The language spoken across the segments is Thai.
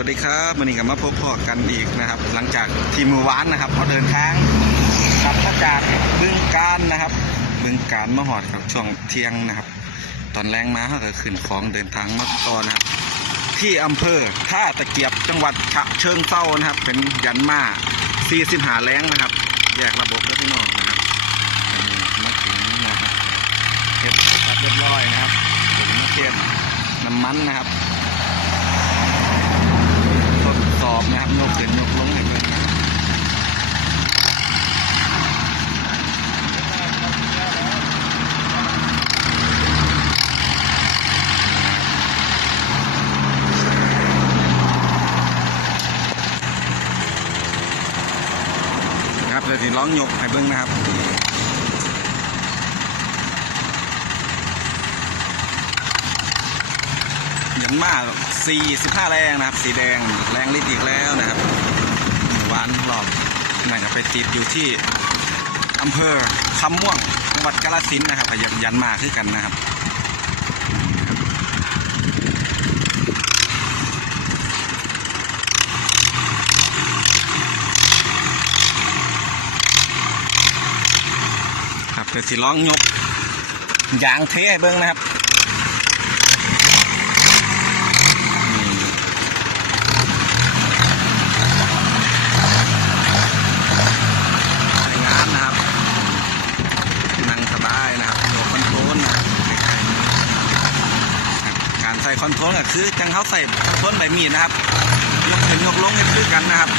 วัสดีครับวันนี้กลับมาพบพอกันอีกนะครับ หลังจากทีมมือวานนะครับเขาเดินทางกลับมาจากบึงการนะครับ บึงการมาหอดครับช่วงเที่ยงนะครับ ตอนแรงมาเขาก็ขึ้นของเดินทางมาต่อนะครับ ที่อำเภอท่าตะเกียบจังหวัดฉะเชิงเซานะครับ เป็นยันมา40หาแรงนะครับ แยกระบบแล้วพี่น้องนะครับอันนี้มาถึงนะครับเก็บตัดเรียบร้อยนะครับถึงมาเทียนน้ำมันนะครับ ทดสอบนะครับยกขึ้นยกลงให้เบิ่งนะครับครับเดี๋ ยวสิร้องยกให้เบิ่งนะครับยันมา45 แรงนะครับ สีแดงแรงลิตอีกแล้วนะครับหวานรอบน่าจะไปติดอยู่ที่อำเภอคำม่วงจังหวัดกาฬสินธุ์นะครับยันยันมาคือกันนะครับ เดี๋ยวสิร้องยกยางเทให้เบิ้งนะครับใช้งานนะครับนั่งสบายนะครับโยกคอนโทรลนะครับการใส่คอนโทรลก็คือจังเขาใส่คอนโทรลใบมีดนะครับ ยกขึ้นยกลงนี่คือกันนะครับ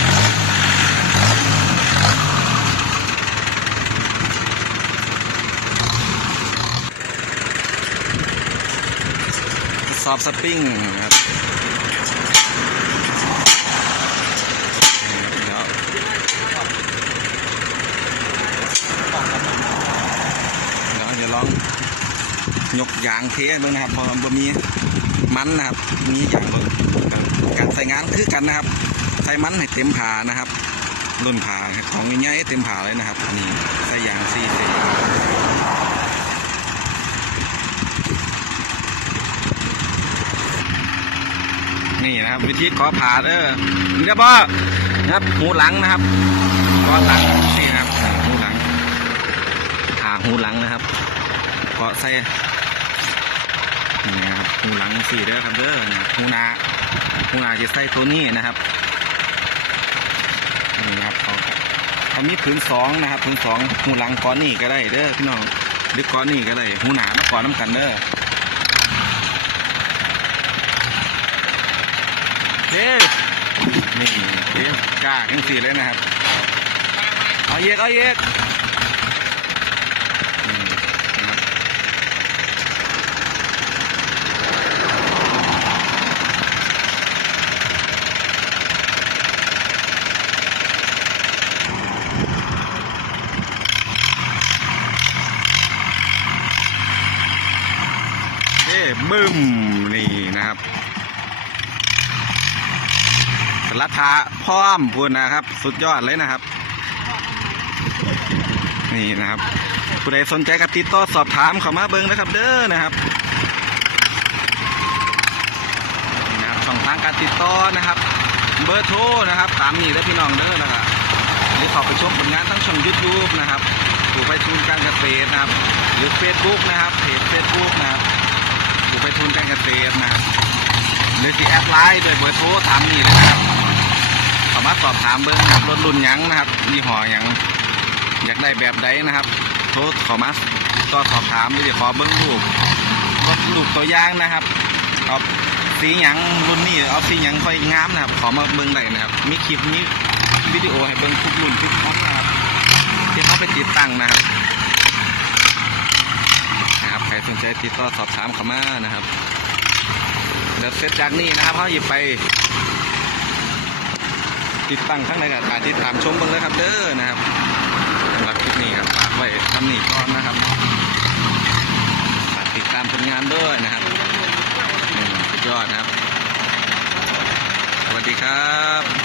ทดส อบสปริงนะครับเดี๋ยวลองยกยางเทเบ้างนะครับพอมันมีมันนะครับมียางรถการใส่งานคือกันนะครับ ใส่มันให้เต็มผานะครับรุ่นผาของง่ายๆเต็มผาเลยนะครับอันนี้ใส่ยางซีใส่ยาง นี่นะครับ วิธีขอผ่าเด้อนี่ครับพ่อนะครับหูหลังนะครับก้อนหลังนี่นะครับหูหลังผ่าหูหลังนะครับเกาะใส่นี่นะครับหูหลังสี่เด้อครับเด้อนะหูหนาหูหนาจะใส่ตัวนี้นะครับนี่นะครับเขาเขามีผืนสองนะครับผืนสองหูหลังก้อนนี่ก็ได้เด้อพี่น้องหรือก้อนนี่ก็ได้หูหนามาก่อนน้ำกันเด้อ เฮ้นี่เฮ้กล้าทั้งสี่เลยนะครับ เอาเยกเอาเยกอืมนะเอ้บึ้มนี่นะครับ รัฐาพร้อมพูดนะครับ สุดยอดเลยนะครับ นี่นะครับผู้ใดสนใจกับติดต่อสอบถามเข้ามาเบิ้งนะครับ เด้อนะครับนะครับช่องทางการติดต่อนะครับ เบอร์โทรนะครับถามนี่ได้พี่น้องเด้อนะครับหรือเข้าไปชมผลงานทั้งช่องยูทูบนะครับผู้ไปทุนการเกษตรนะครับ หรือ Facebook นะครับเพจ Facebook นะครับผู้ไปทุนการเกษตรนะครับหรือที่แอดไลน์โดยเบอร์โทรถามนี่เลยนะครับามารถสอบถามเบิ้งนะครับรถรุ่นหยังนะครับยี่ห้อหยังอยากได้แบบใดนะครับโทรขอมาก็สอบถามหรือจะขอเบิ้งรูปรถรูปตัวอย่างนะครับเอาสีหยังรุ่นนี้เอาสีหยังค่อยงามนะครับ ขอมาเบิ้งได้นะครับ มีคลิปมีวิดีโอให้เบิ้งทุกรุ่นทุกของนะครับที่เขาไปติดตั้งนะครับนะครับใครสนใจติดต่อสอบถามเขามานะครับเดี๋ยวเสร็จจากนี้นะครับเขาหยิบไป ติดตั้งข้างในกับติดตามชมเบิ้งเลยครับเด้อนะครับสำหรับคลิปนี้ครับฝากไว้ทำนี่ก่อนนะครับฝากติดตามผลงานด้วยนะครับอืมสุดยอดนะครับ สวัสดีครับ